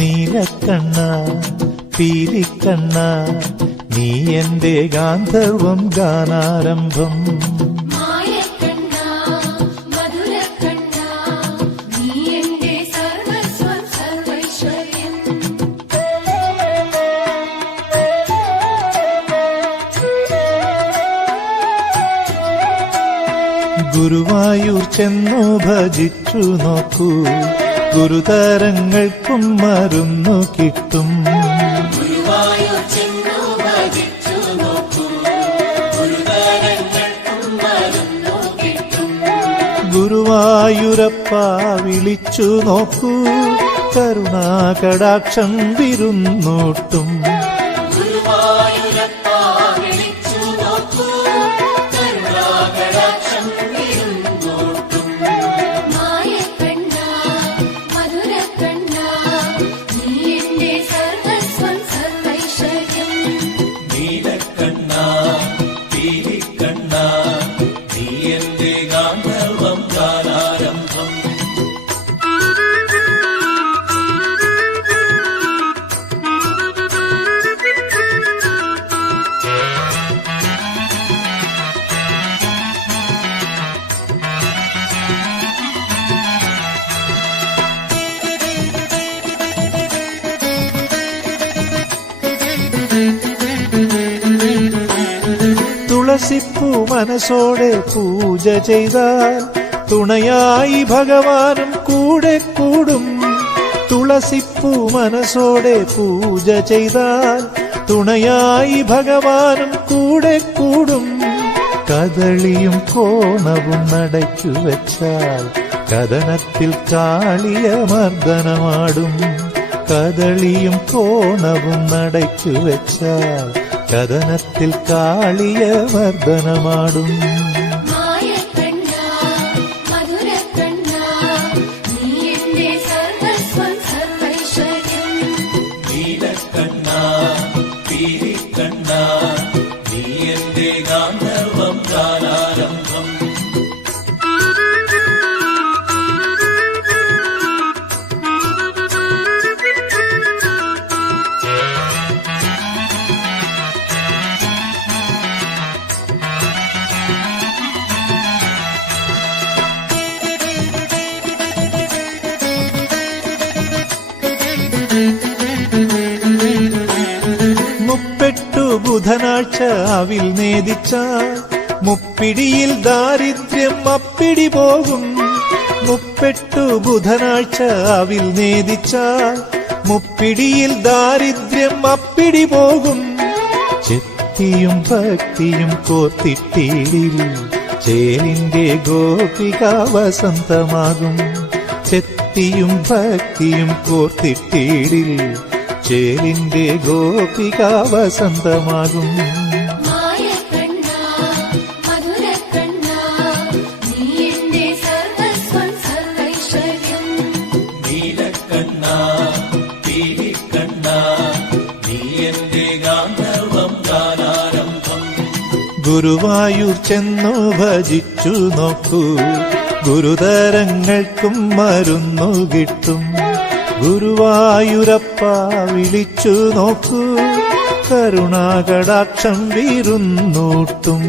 നീലക്കണ്ണ പീലിക്കണ്ണ നീ എന്റെ ഗാന്ധർവം ഗാനാരംഭം. ഗുരുവായൂർ ചെന്നു ഭജിച്ചു നോക്കൂ, ഗുരുതരങ്ങൾക്കും മരുന്നു കിട്ടും. ഗുരുവായൂരപ്പ വിളിച്ചു നോക്കൂ, കരുണാകടാക്ഷം വിരുന്നൂട്ടും. തുളസിപ്പൂ മനസ്സോടെ പൂജ ചെയ്താൽ തുണയായി ഭഗവാനും കൂടെ കൂടും. തുളസിപ്പൂ മനസ്സോടെ പൂജ ചെയ്താൽ തുണയായി ഭഗവാനും കൂടെ കൂടും. കദളിയും കോണവും നടയ്ക്കു വെച്ചാൽ കഥനത്തിൽ കാളിയ മർദ്ദനമാടും. കദളിയും കോണവും നടയ്ക്കു വെച്ചാൽ കഥനത്തിൽ കാളിയ മർദ്ദനമാടും. മുപ്പെട്ടു ബുധനാഴ്ച അവിൽ നേദിച്ചാൽ മുപ്പിടിയിൽ ദാരിദ്ര്യം അപ്പിടി പോകും. മുപ്പെട്ടു ബുധനാഴ്ച അവിൽ നേദിച്ചാൽ മുപ്പിടിയിൽ ദാരിദ്ര്യം അപ്പിടി പോകും. ചെത്തിയും ഭക്തിയും കോർത്തിട്ടീടിൽ ചേലിന്റെ ഗോപിക വസന്തമാകും. ചെത്തിയും ഭക്തിയും കോർത്തിട്ടീടിൽ ചേലിന്റെ ഗോപിക വസന്തമാകും. ഗുരുവായൂർ ചെന്നു ഭജിച്ചു നോക്കൂ, ഗുരുതരങ്ങൾക്കും മരുന്നു കിട്ടും. ഗുരുവായൂരപ്പ വിളിച്ചു നോക്കൂ, കരുണാകടാക്ഷം വിരുന്നൂട്ടും.